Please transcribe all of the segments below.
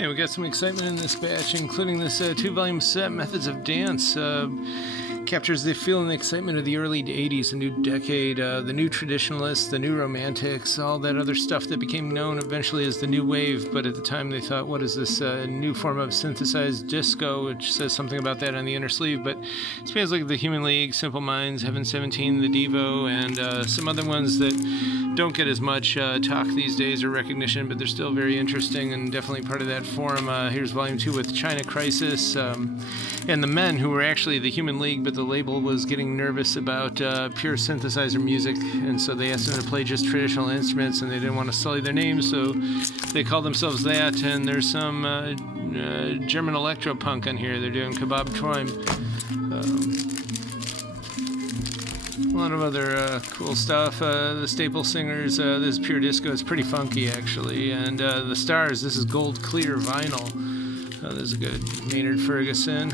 Yeah, we got some excitement in this batch, including this two-volume set, Methods of Dance. Captures the feel and the excitement of the early 80s, the new decade, the new traditionalists, the new romantics, all that other stuff that became known eventually as the new wave. But at the time they thought, what is this new form of synthesized disco, which says something about that on the inner sleeve. But it's bands like the Human League, Simple Minds, Heaven 17, the Devo, and some other ones that don't get as much talk these days or recognition, but they're still very interesting and definitely part of that forum. Here's Volume 2 with China Crisis, and the Men, who were actually the Human League, but the label was getting nervous about pure synthesizer music, and so they asked them to play just traditional instruments, and they didn't want to sully their names, so they called themselves that. And there's some German electro-punk on here. They're doing Kebab Träum. A lot of other cool stuff. The Staple Singers, this is pure disco. It's pretty funky, actually. And the Stars, this is gold clear vinyl. This is good. Maynard Ferguson.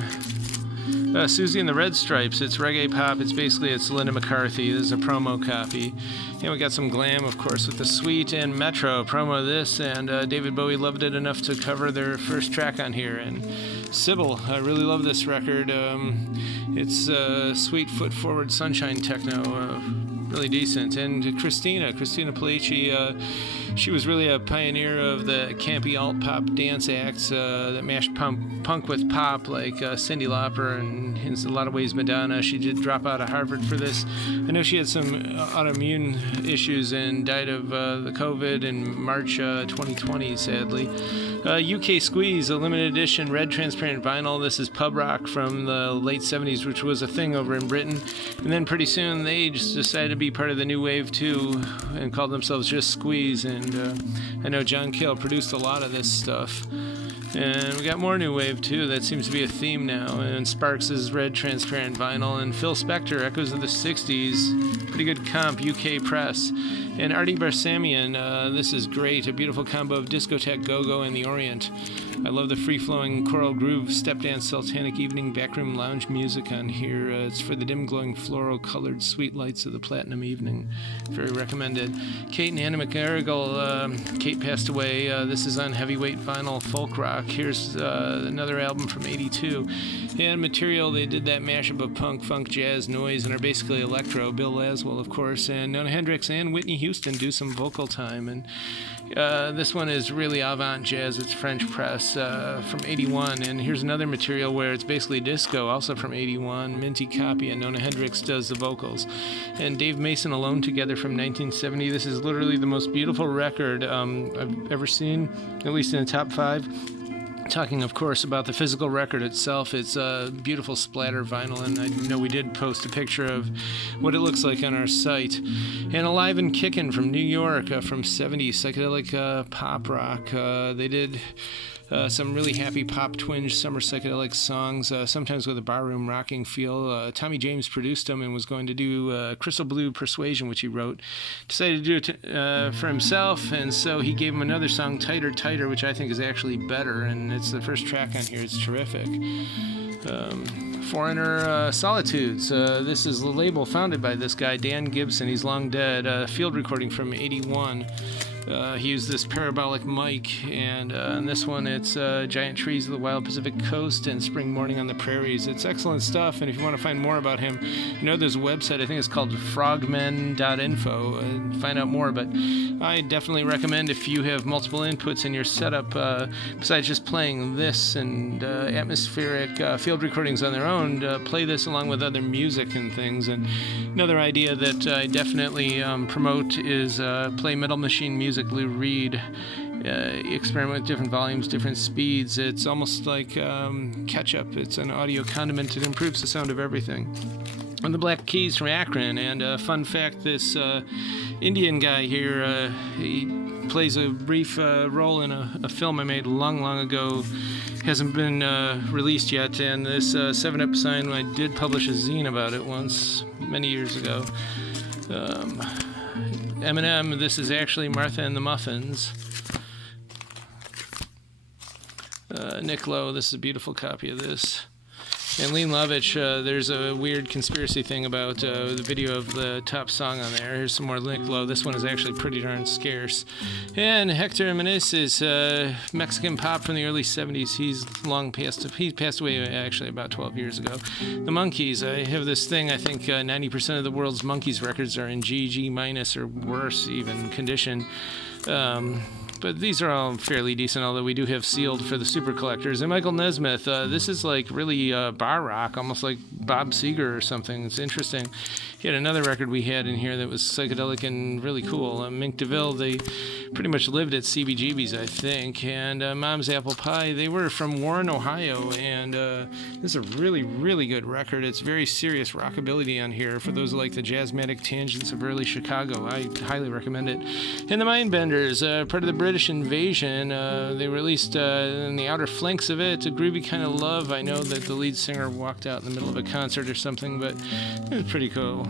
Susie and the Red Stripes, it's reggae pop. It's Linda McCarthy. This is a promo copy. And we got some glam, of course, with the Sweet and Metro promo of this. And David Bowie loved it enough to cover their first track on here. And Sybil, I really love this record. It's sweet foot forward sunshine techno, really decent. And Christina Polacci, she was really a pioneer of the campy alt pop dance acts that mashed punk with pop, like Cyndi Lauper and in a lot of ways Madonna. She did drop out of Harvard for this. I know she had some autoimmune issues and died of the COVID in March 2020, sadly. UK Squeeze, a limited edition red transparent vinyl. This is pub rock from the late 70s, which was a thing over in Britain. And then pretty soon they just decided to be part of the new wave too and called themselves just Squeeze. And I know John Cale produced a lot of this stuff. And we got more new wave too. That seems to be a theme now. And Sparks is red transparent vinyl. And Phil Spector, Echoes of the 60s, pretty good comp, UK Press. And Artie Barsamian, this is great. A beautiful combo of discotheque, go-go, and the Orient. I love the free-flowing choral groove, step dance, sultanic evening, backroom lounge music on here. It's for the dim glowing floral-colored sweet lights of the platinum evening. Very recommended. Kate and Anna McGarrigle. Kate passed away. This is on heavyweight vinyl folk rock. Here's another album from '82. And Material, they did that mashup of punk, funk, jazz, noise, and are basically electro. Bill Laswell, of course, and Nona Hendrix and Whitney Houston do some vocal time. And this one is really avant jazz. It's French Press from '81. And here's another Material where it's basically disco, also from '81. Minty copy, and Nona Hendrix does the vocals. And Dave Mason, Alone Together from 1970. This is literally the most beautiful record I've ever seen, at least in the top 5. Talking, of course, about the physical record itself. It's a beautiful splatter vinyl, and I know we did post a picture of what it looks like on our site. And Alive and Kickin' from New York from 70s, psychedelic pop rock. They did some really happy pop twinge summer psychedelic songs, sometimes with a barroom rocking feel. Tommy James produced them and was going to do Crystal Blue Persuasion, which he wrote. Decided to do it for himself, and so he gave him another song, Tighter, Tighter, which I think is actually better, and it's the first track on here. It's terrific. Foreigner Solitudes. This is the label founded by this guy, Dan Gibson. He's long dead. Field recording from '81. He used this parabolic mic, and on this one it's Giant Trees of the Wild Pacific Coast and Spring Morning on the Prairies. It's excellent stuff, and if you want to find more about him, there's a website, I think it's called frogmen.info, and find out more. But I definitely recommend, if you have multiple inputs in your setup, besides just playing this and atmospheric field recordings on their own, play this along with other music and things. And another idea that I definitely promote is play Metal Machine music. Lou Reed, experiment with different volumes, different speeds. It's almost like ketchup. It's an audio condiment. It improves the sound of everything. And the Black Keys from Akron. And fun fact, this Indian guy here, he plays a brief role in a film I made long ago. Hasn't been released yet. And this 7-Up sign, I did publish a zine about it once, many years ago. Eminem, this is actually Martha and the Muffins. Nick Lowe, this is a beautiful copy of this. And Lean Lovitch, there's a weird conspiracy thing about the video of the top song on there. Here's some more Nick Lowe. This one is actually pretty darn scarce. And Hector Jimenez is Mexican pop from the early 70s. He passed away actually about 12 years ago. The Monkees, I have this thing, I think 90% of the world's Monkees records are in G minus or worse even condition. But these are all fairly decent, although we do have sealed for the super collectors. And Michael Nesmith, this is like really bar rock, almost like Bob Seger or something. It's interesting. He had another record we had in here that was psychedelic and really cool. Mink DeVille, they pretty much lived at CBGB's, I think. And Mom's Apple Pie, they were from Warren, Ohio. And this is a really, really good record. It's very serious rockabilly on here. For those who like the jazzmatic tangents of early Chicago, I highly recommend it. And the Mindbenders, part of the British invasion, they released in the outer flanks of it, A Groovy Kind of Love. I know that the lead singer walked out in the middle of a concert or something, but it was pretty cool.